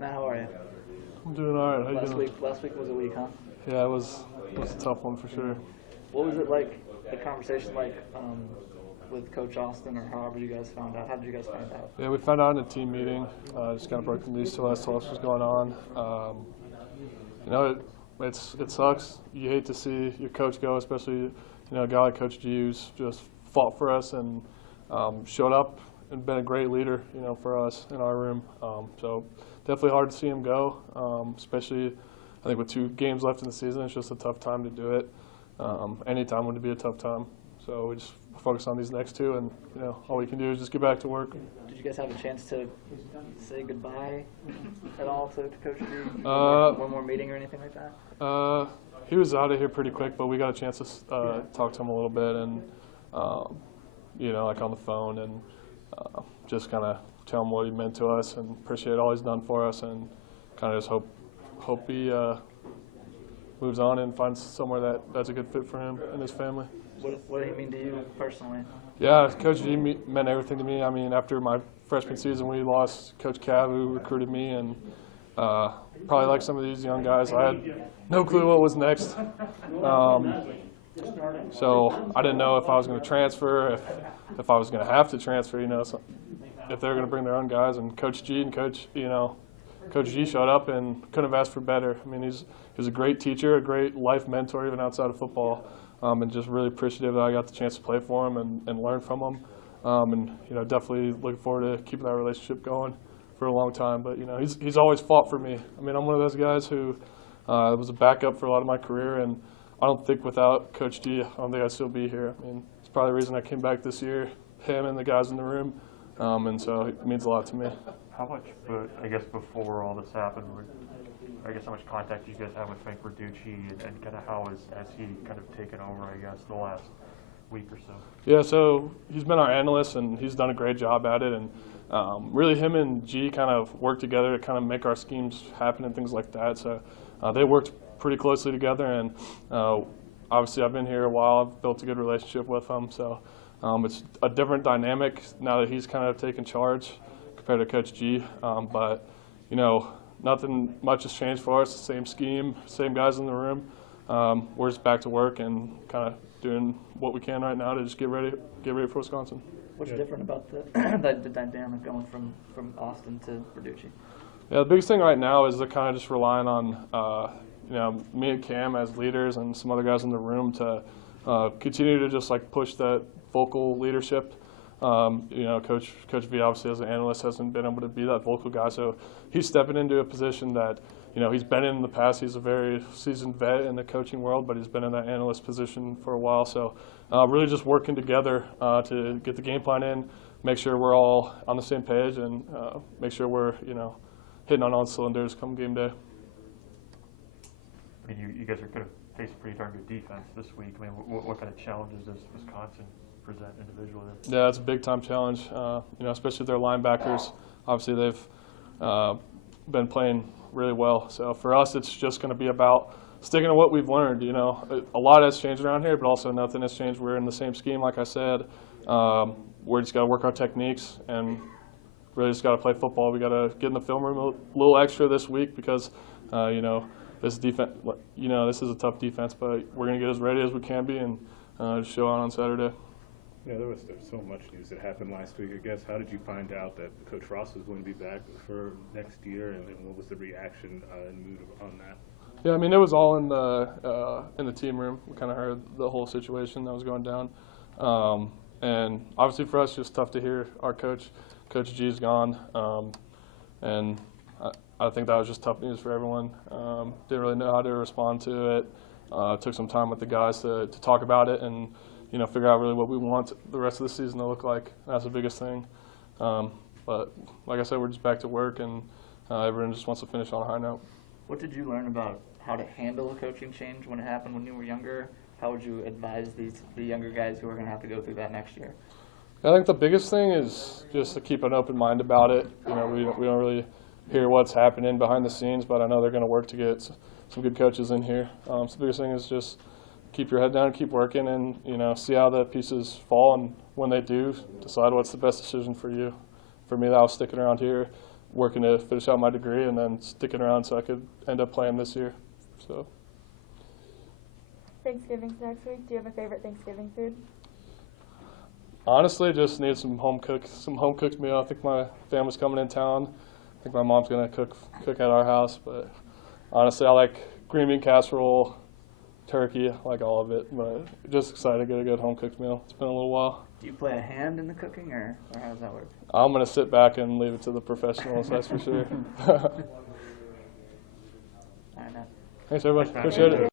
Matt, how are you? I'm doing all right. How you doing? Last week was a week, huh? Yeah, it was a tough one for sure. What was it like, the conversation like with Coach Austin, or however you guys found out? How did you guys find out? Yeah, we found out in a team meeting. Just kind of broke the news to us, told us what's going on. It sucks. You hate to see your coach go, especially a guy like Coach G, who's just fought for us and showed up and been a great leader, for us in our room. So definitely hard to see him go, especially I think with 2 games left in the season. It's just a tough time to do it. Any time would be a tough time. So we just focus on these next 2, and all we can do is just get back to work. Did you guys have a chance to say goodbye at all to Coach G? One more meeting or anything like that? He was out of here pretty quick, but we got a chance to talk to him a little bit, and like on the phone, and just kind of tell him what he meant to us and appreciate all he's done for us, and kind of just hope he moves on and finds somewhere that's a good fit for him and his family. What did he mean to you personally? Yeah, Coach G meant everything to me. I mean, after my freshman season, we lost Coach Cav, who recruited me, and probably like some of these young guys, I had no clue what was next. So I didn't know if I was going to transfer, if I was going to have to transfer, if they were going to bring their own guys. And Coach G showed up and couldn't have asked for better. I mean, he's a great teacher, a great life mentor, even outside of football. And just really appreciative that I got the chance to play for him and learn from him. And definitely looking forward to keeping that relationship going for a long time. But he's always fought for me. I mean, I'm one of those guys who was a backup for a lot of my career, and I don't think without Coach D, I don't think I'd still be here. I mean, it's probably the reason I came back this year, him and the guys in the room, and so it means a lot to me. How much, I guess, before all this happened, how much contact you guys have with Frank Verducci, and kind of how has he kind of taken over, I guess, the last week or so? Yeah, so he's been our analyst, and he's done a great job at it, and really him and G kind of work together to kind of make our schemes happen and things like that. So they worked pretty closely together, and obviously I've been here a while. I've built a good relationship with him, so it's a different dynamic now that he's kind of taken charge compared to Coach G. But nothing much has changed for us. Same scheme, same guys in the room. We're just back to work and kind of doing what we can right now to just get ready for Wisconsin. What's different about the dynamic going from Austin to Verducci? Yeah, the biggest thing right now is they're kind of just relying on me and Cam as leaders and some other guys in the room to continue to just push that vocal leadership. Coach V obviously as an analyst hasn't been able to be that vocal guy, so he's stepping into a position that he's been in the past. He's a very seasoned vet in the coaching world, but he's been in that analyst position for a while. So really just working together to get the game plan in, make sure we're all on the same page, and make sure we're hitting on all cylinders come game day. I mean, you guys are going to face a pretty darn good defense this week. I mean, what kind of challenges does Wisconsin present individually? Yeah, it's a big-time challenge, especially their linebackers. Obviously, they've been playing really well. So for us, it's just going to be about sticking to what we've learned. A lot has changed around here, but also nothing has changed. We're in the same scheme, like I said. We're just got to work our techniques and really just got to play football. We got to get in the film room a little extra this week because, this defense, this is a tough defense, but we're going to get as ready as we can be and show on Saturday. Yeah, there was so much news that happened last week. I guess, how did you find out that Coach Ross was going to be back for next year, and what was the reaction and mood on that? Yeah, I mean, it was all in the team room. We kind of heard the whole situation that was going down, and obviously for us, just tough to hear our Coach G is gone, and I think that was just tough news for everyone. Didn't really know how to respond to it. Took some time with the guys to talk about it and figure out really what we want the rest of the season to look like. That's the biggest thing. But like I said, we're just back to work, and everyone just wants to finish on a high note. What did you learn about how to handle a coaching change when it happened when you were younger? How would you advise the younger guys who are going to have to go through that next year? I think the biggest thing is just to keep an open mind about it. We don't really hear what's happening behind the scenes, but I know they're going to work to get some good coaches in here. So the biggest thing is just keep your head down, keep working, and see how the pieces fall, and when they do, decide what's the best decision for you. For me, that was sticking around here, working to finish out my degree and then sticking around so I could end up playing this year. So. Thanksgiving's next week. Do you have a favorite Thanksgiving food? Honestly, just need some home cooked meal. I think my family's coming in town. I think my mom's gonna cook at our house. But honestly, I like green bean casserole, turkey. I like all of it. But just excited to get a good home cooked meal. It's been a little while. Do you play a hand in the cooking, or how does that work? I'm gonna sit back and leave it to the professionals. That's for sure. I know. Thanks, everybody. Thanks, Matt. Appreciate it.